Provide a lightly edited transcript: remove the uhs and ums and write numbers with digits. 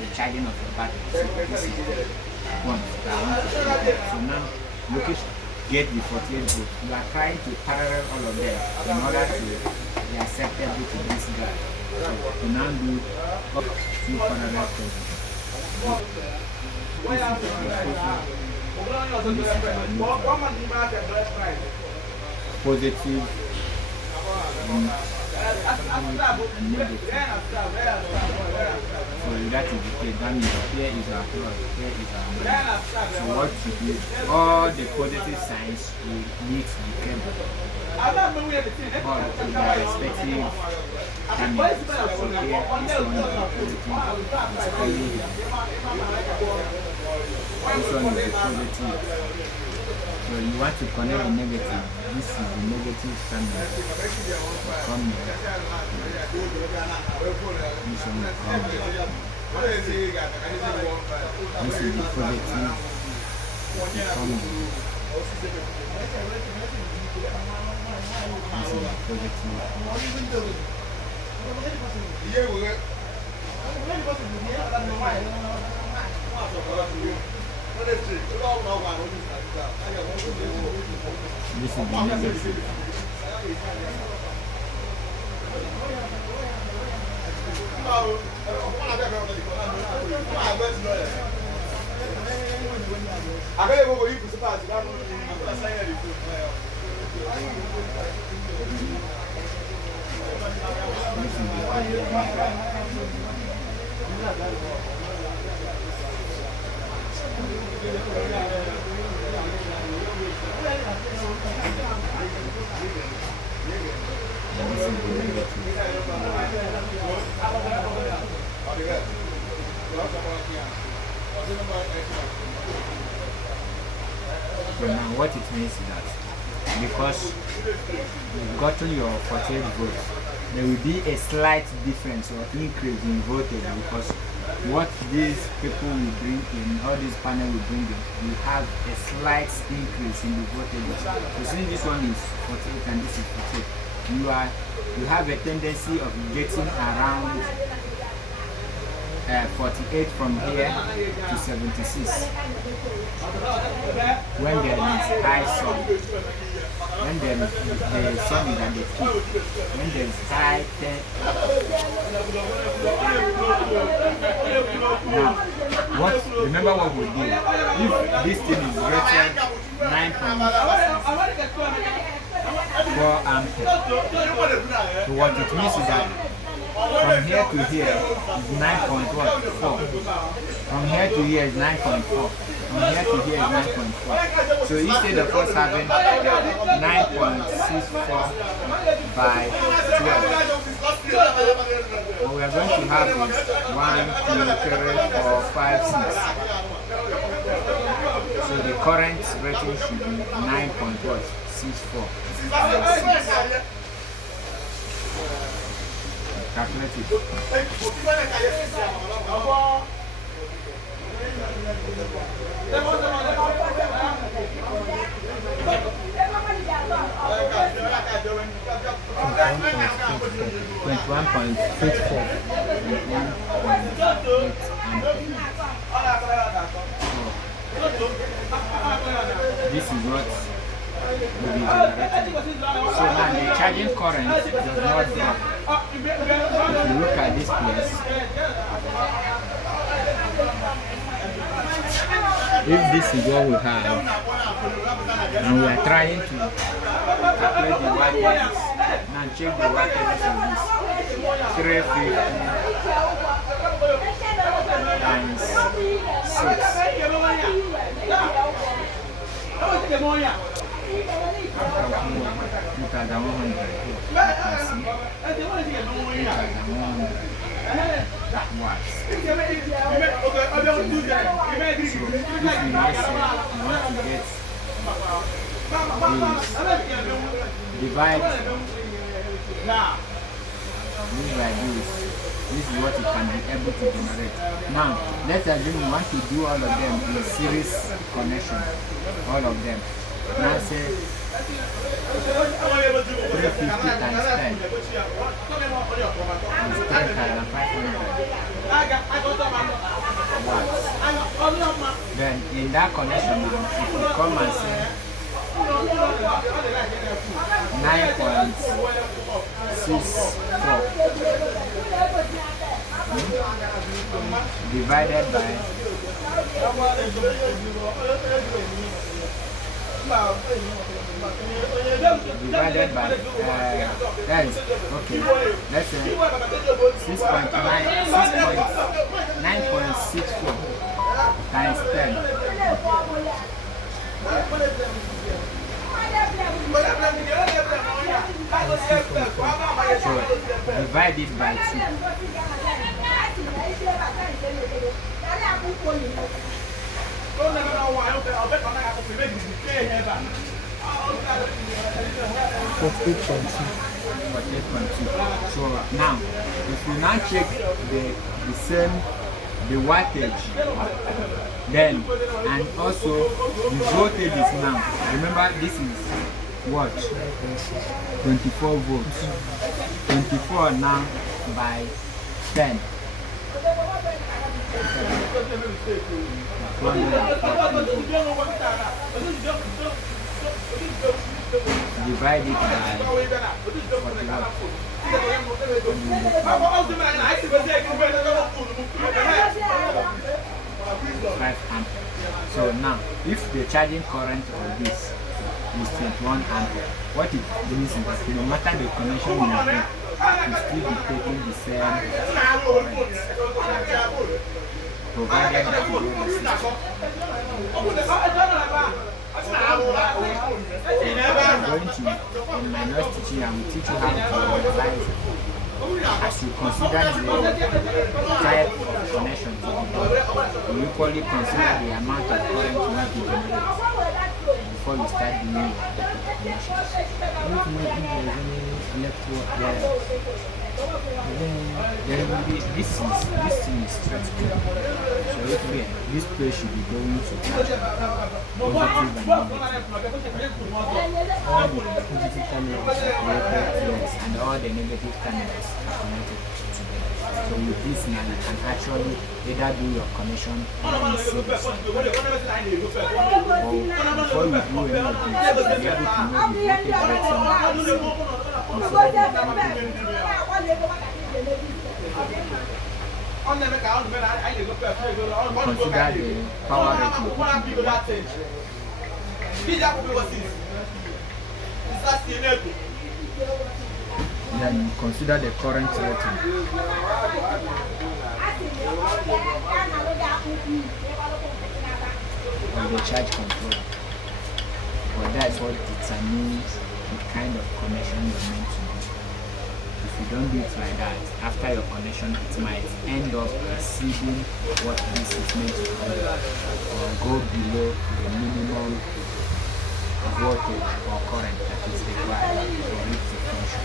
the charging of the battery. So this is one that I want to do. So now look at get the 48 volts. You are trying to parallel all of them in order to be acceptable to this guy. So to now do two parallel courses. This is the positive and negative. So that is the case. That means here is our plus, here is our minus. So what to do? All the positive signs will need to be cable. All to their respective terminals. So here, this one is the positive, it's only here. This one is the positive. So you want to connect the negative. This is the negative standard. Come here. This one will come here. This is the positive. Come here. This is the positive. This is the negative. So now what it means is that because you've gotten your 48 volts, there will be a slight difference or increase in voltage because what these people will bring in, all these panels will bring in, you have a slight increase in the voltage. So since this one is 48 and this is 48, you have a tendency of getting around 48 from here to 76 when there is high sun. When the sun is at the peak, when there is high now, remember what we did? If this thing is rated 9.4 ampere, so what it means is that from here to here is 9.4. From here to here is 9.4. From here to here is 9.4. So instead of us having 9.64 by 12, what we are going to have is 1, 2, 3, 4, 5, 6. So the current rating should be 9.64. Calculate it. 21.64. This is what will be generated. So now the charging current does not drop. If you look at this place, if this is what we have, and we are trying to calculate the wattage, now check the wattage of this 350 times 6. Divide this by this. This is what you can be able to generate. Now, let's assume you want to do all of them in series connection. All of them. Now say 350 times 10 is 10,500. Then in that connection now, if you come and say 9.64 divided by that is okay, let's say 9.64 times 10. So divide it by 2. So now, if you now check the wattage, then and also the voltage is now. Remember, this is what 24 volts. 24 now by 10. Divide it by 5 amp. So now, if the charging current of this is 21 ampere, what it means is that no matter the connection you make, you still be taking the same current, provided that you do the system. I'm going to, in my next teaching, I will teach you how to analyze it. As you consider the type of connection to the board, you equally consider the amount of current you want to generate before you start doing the connections. You need to know if there is any network there. There will be, this thing is straight. So it will be, this place should be going to positive and negative. All the positive terminals are connected, yes, and all the negative terminals are connected together. So with this now, you can actually either do your connection or in series. Or before you do any of this, you'll be able to know the voltage consider the power rating. Then consider the current rating. Of the charge control. But that's what determines the kind of connection you're meant to do. If you don't do it like that, after your connection, it might end up exceeding what this is meant to do, or go below the minimum voltage or current that is required for it to function.